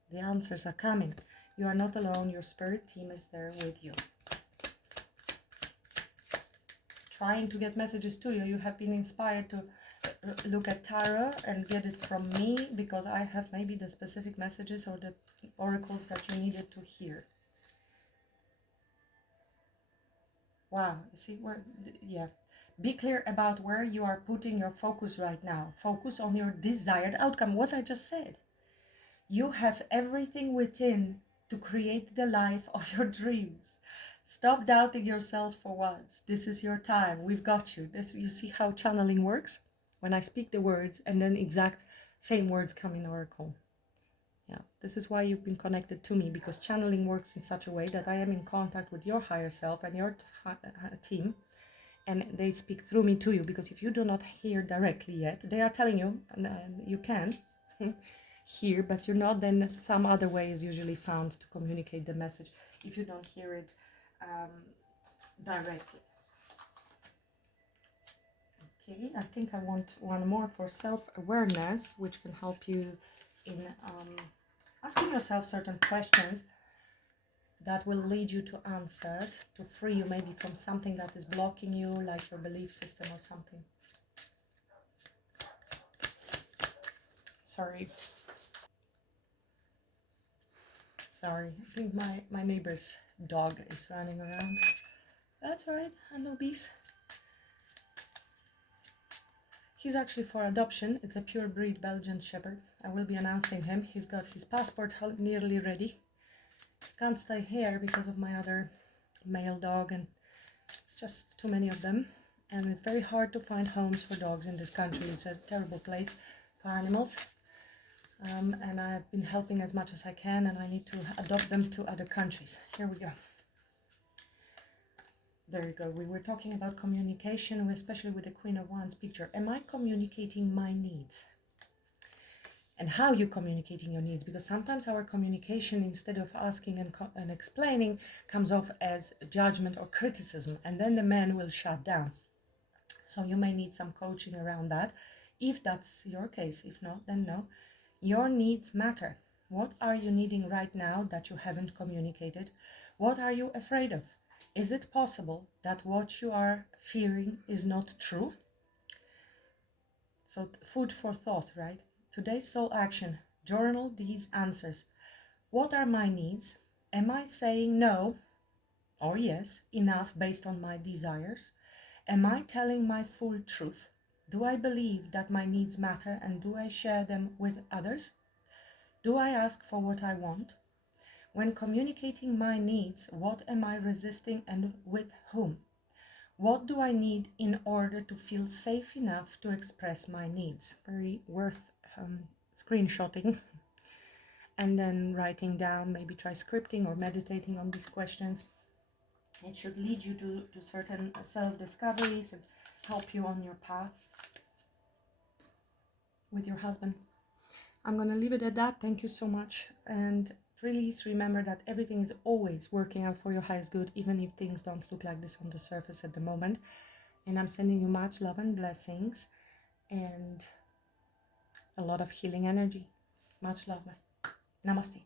The answers are coming. You are not alone. Your spirit team is there with you. Trying to get messages to you. You have been inspired to look at tarot and get it from me because I have maybe the specific messages or the oracles that you needed to hear. Wow. You see where? Yeah. Be clear about where you are putting your focus right now. Focus on your desired outcome. What I just said. You have everything within to create the life of your dreams. Stop doubting yourself for once. This is your time. We've got you. You see how channeling works? When I speak the words and then exact same words come in oracle. Yeah, this is why you've been connected to me, because channeling works in such a way that I am in contact with your higher self and your team, and they speak through me to you, because if you do not hear directly yet, they are telling you, and you can hear, but you're not, then some other way is usually found to communicate the message if you don't hear it directly. Okay, I think I want one more for self-awareness, which can help you in asking yourself certain questions that will lead you to answers, to free you maybe from something that is blocking you, like your belief system or something. Sorry. Sorry, I think my neighbor's dog is running around. That's right, Anubis. He's actually for adoption. It's a pure breed Belgian Shepherd. I will be announcing him. He's got his passport nearly ready. Can't stay here because of my other male dog, and it's just too many of them. And it's very hard to find homes for dogs in this country. It's a terrible place for animals. And I've been helping as much as I can, and I need to adopt them to other countries. Here we go. There you go. We were talking about communication, especially with the Queen of Wands picture. Am I communicating my needs? And how you communicating your needs? Because sometimes our communication, instead of asking and explaining, comes off as judgment or criticism, and then the man will shut down. So you may need some coaching around that, if that's your case. If not, then no. Your needs matter. What are you needing right now that you haven't communicated? What are you afraid of? Is it possible that what you are fearing is not true? So food for thought, right? Today's soul action. Journal these answers. What are my needs? Am I saying no or yes enough based on my desires? Am I telling my full truth? Do I believe that my needs matter, and do I share them with others? Do I ask for what I want? When communicating my needs, what am I resisting and with whom? What do I need in order to feel safe enough to express my needs? Very worth screenshotting and then writing down. Maybe try scripting or meditating on these questions. It should lead you to certain self-discoveries and help you on your path with your husband. I'm going to leave it at that. Thank you so much. And please remember that everything is always working out for your highest good, even if things don't look like this on the surface at the moment. And I'm sending you much love and blessings and a lot of healing energy. Much love. Namaste.